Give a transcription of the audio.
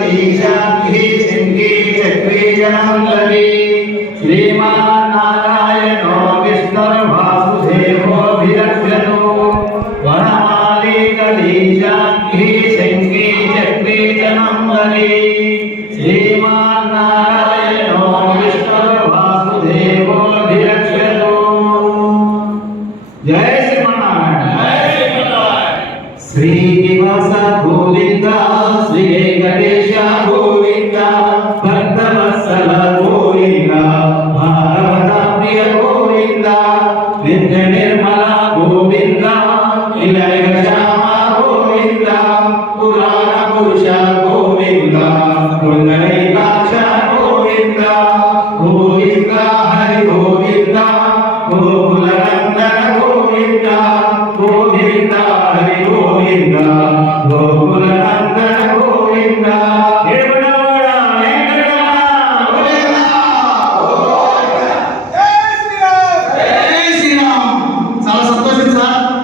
कलीशाङ्गी सिंही चक्री जनांगली श्रीमान्नारायणो विष्णुर्वासुदेवोऽभिरक्षतु वनमाली कलीशाङ्गी सिंही चक्री जनांगली श्रीमान्नारायणो विष्णुर्वासुदेवोऽभिरक्षतु। जय श्रीनिवास गोविंद श्री वेंकटेश गोविंद भक्तवत्सल गोविंद भागवत प्रिय गोविंद नित्य निर्मल गोविंद निलय श्याम गोविंद पुराण पुरुष गोविंद